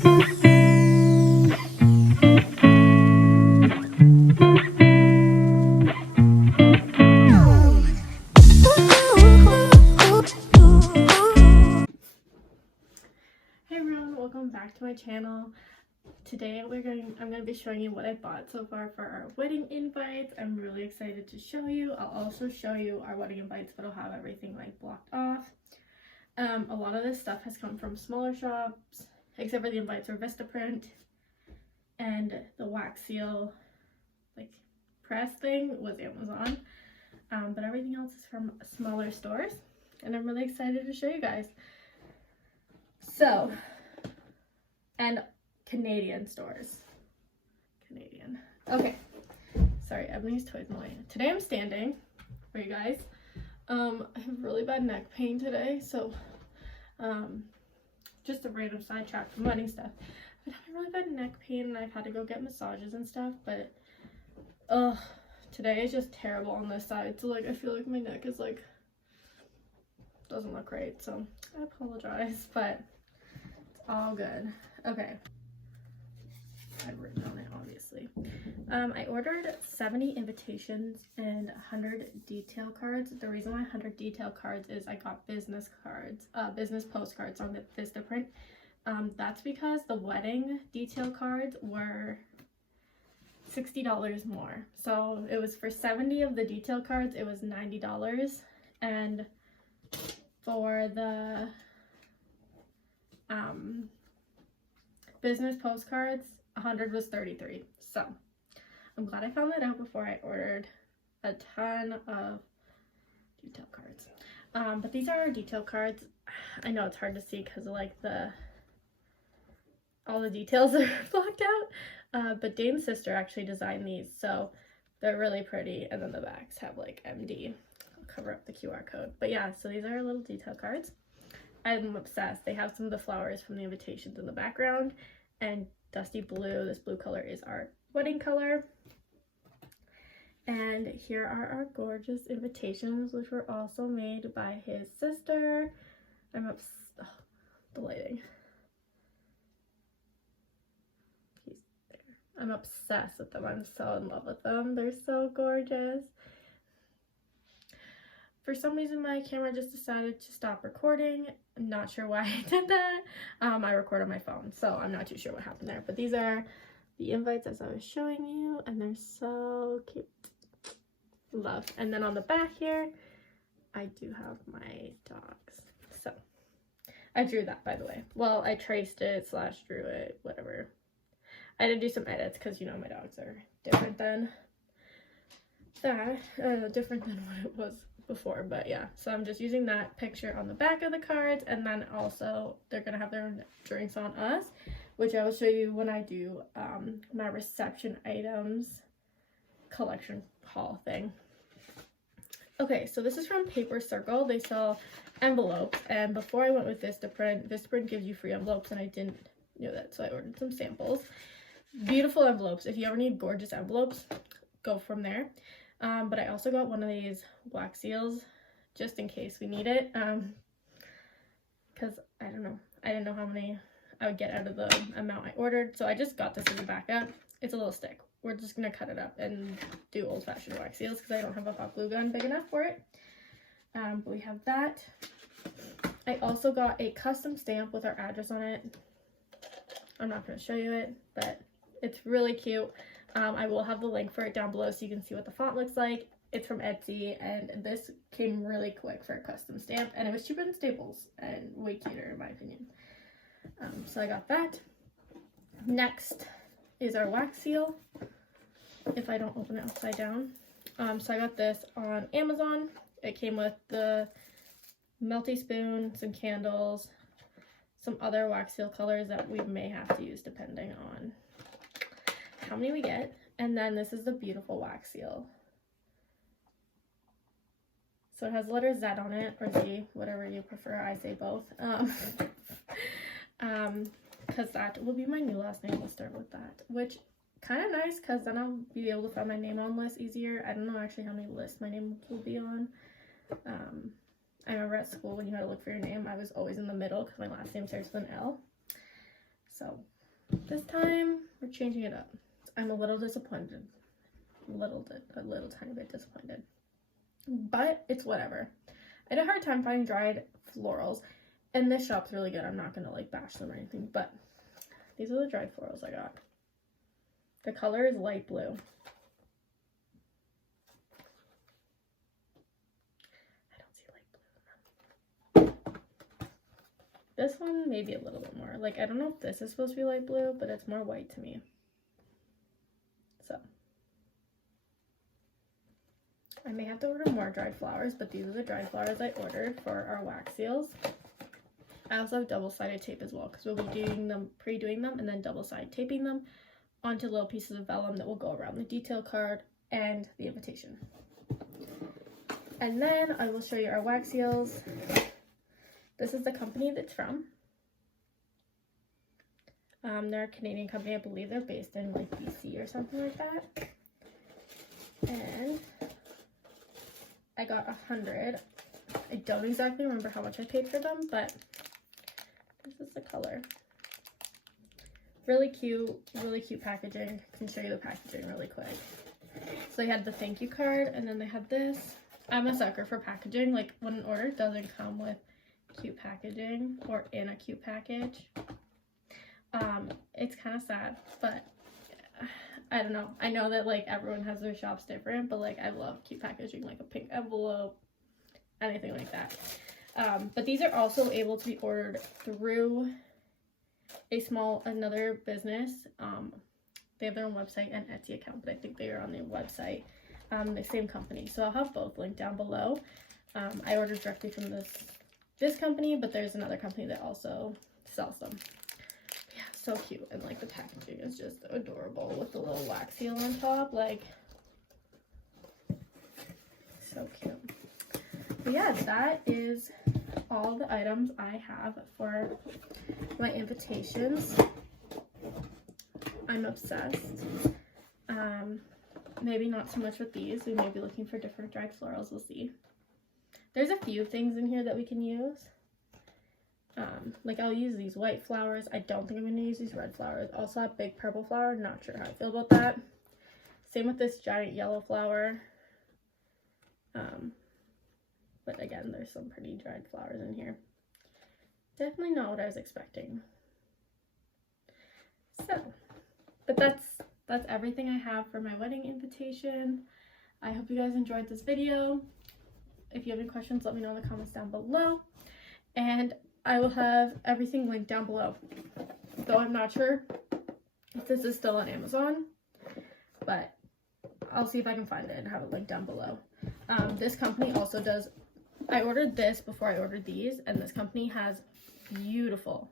Welcome back to my channel. Today I'm going to be showing you what I bought so far for our wedding invites. I'm really excited to show you. I'll also show you our wedding invites, but I'll have everything like blocked off. A lot of this stuff has come from smaller shops, except for the invites are Vistaprint, and the wax seal like press thing was Amazon. But everything else is from smaller stores, and I'm really excited to show you guys. So, and Canadian stores. Canadian. Okay. Sorry, Ebony's toys in the way. Today I'm standing for you guys. I have really bad neck pain today, so just a random sidetrack from wedding stuff. I've had really bad neck pain and I've had to go get massages and stuff, but today is just terrible on this side. So like I feel like my neck is like doesn't look great, so I apologize, but it's all good. Okay. I've written on it, obviously. I ordered 70 invitations and 100 detail cards. The reason why 100 detail cards is I got business cards, business postcards on the Vistaprint. That's because the wedding detail cards were $60 more. So it was for 70 of the detail cards, it was $90. And for the business postcards, 100 was $33. So I'm glad I found that out before I ordered a ton of detail cards. But these are our detail cards. I know it's hard to see because of like all the details are blocked out. But Dane's sister actually designed these, so they're really pretty. And then the backs have like MD. I'll cover up the QR code. But yeah, so these are our little detail cards. I'm obsessed. They have some of the flowers from the invitations in the background, and dusty blue. This blue color is our wedding color. And here are our gorgeous invitations, which were also made by his sister. The lighting. He's there. I'm obsessed with them. I'm so in love with them. They're so gorgeous. For some reason, my camera just decided to stop recording. I'm not sure why I did that. I record on my phone, so I'm not too sure what happened there. But these are the invites as I was showing you, and they're so cute. Love. And then on the back here, I do have my dogs. So, I drew that, by the way. Well, I traced it / drew it, whatever. I had to do some edits because, you know, my dogs are different than that. Different than what it was before, but yeah, so I'm just using that picture on the back of the cards, and then also they're gonna have their own drinks on us, which I will show you when I do my reception items collection haul thing. Okay, so this is from Paper Circle. They sell envelopes, and before I went with Vistaprint gives you free envelopes, and I didn't know that, so I ordered some samples. Beautiful envelopes. If you ever need gorgeous envelopes, go from there. But I also got one of these wax seals just in case we need it, because I didn't know how many I would get out of the amount I ordered, so I just got this as a backup. It's a little stick. We're just gonna cut it up and do old-fashioned wax seals because I don't have a hot glue gun big enough for it. But we have that. I also got a custom stamp with our address on it. I'm not gonna show you it, but it's really cute. I will have the link for it down below so you can see what the font looks like. It's from Etsy, and this came really quick for a custom stamp, and it was cheaper than Staples and way cuter in my opinion. So I got that. Next is our wax seal, if I don't open it upside down. So I got this on Amazon. It came with the melty spoon, some candles, some other wax seal colors that we may have to use depending on how many we get. And then this is the beautiful wax seal. So it has the letter Z on it, or Z, whatever you prefer. I say both. Because that will be my new last name. We'll start with that, which kind of nice because then I'll be able to find my name on lists easier. I don't know actually how many lists my name will be on. I remember at school when you had to look for your name, I was always in the middle because my last name starts with an L. So this time we're changing it up. I'm a little disappointed. A little tiny bit disappointed. But it's whatever. I had a hard time finding dried florals. And this shop's really good. I'm not going to like bash them or anything. But these are the dried florals I got. The color is light blue. I don't see light blue in them. This one maybe a little bit more. Like, I don't know if this is supposed to be light blue, but it's more white to me. So I may have to order more dried flowers, but these are the dried flowers I ordered for our wax seals. I also have double-sided tape as well, because we'll be doing them, pre-doing them, and then double-sided taping them onto little pieces of vellum that will go around the detail card and the invitation. And then I will show you our wax seals. This is the company that's from. They're a Canadian company. I believe they're based in like BC or something like that. And I got 100. I don't exactly remember how much I paid for them, but this is the color. Really cute packaging. I can show you the packaging really quick. So they had the thank you card, and then they had this. I'm a sucker for packaging. Like, when an order doesn't come with cute packaging or in a cute package, it's kind of sad, but I don't know. I know that like everyone has their shops different, but like I love cute packaging, like a pink envelope, anything like that. But these are also able to be ordered through another business. They have their own website and Etsy account, but I think they are on their website, the same company. So I'll have both linked down below. I ordered directly from this company, but there's another company that also sells them. Yeah, so cute. And like the packaging is just adorable with the little wax seal on top. Like, so cute. But yeah, that is all the items I have for my invitations. I'm obsessed. Maybe not so much with these. We may be looking for different dried florals. We'll see. There's a few things in here that we can use. Like I'll use these white flowers. I don't think I'm going to use these red flowers. Also a big purple flower. Not sure how I feel about that. Same with this giant yellow flower. But again, there's some pretty dried flowers in here. Definitely not what I was expecting. So, but that's everything I have for my wedding invitation. I hope you guys enjoyed this video. If you have any questions, let me know in the comments down below. And I will have everything linked down below. Though I'm not sure if this is still on Amazon, but I'll see if I can find it and have it linked down below. This company also does, I ordered this before I ordered these, and this company has beautiful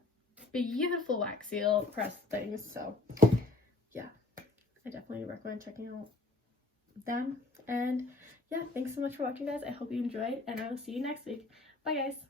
wax seal press things. So yeah, I definitely recommend checking out them. And yeah, thanks so much for watching, guys. I hope you enjoyed, and I will see you next week. Bye, guys.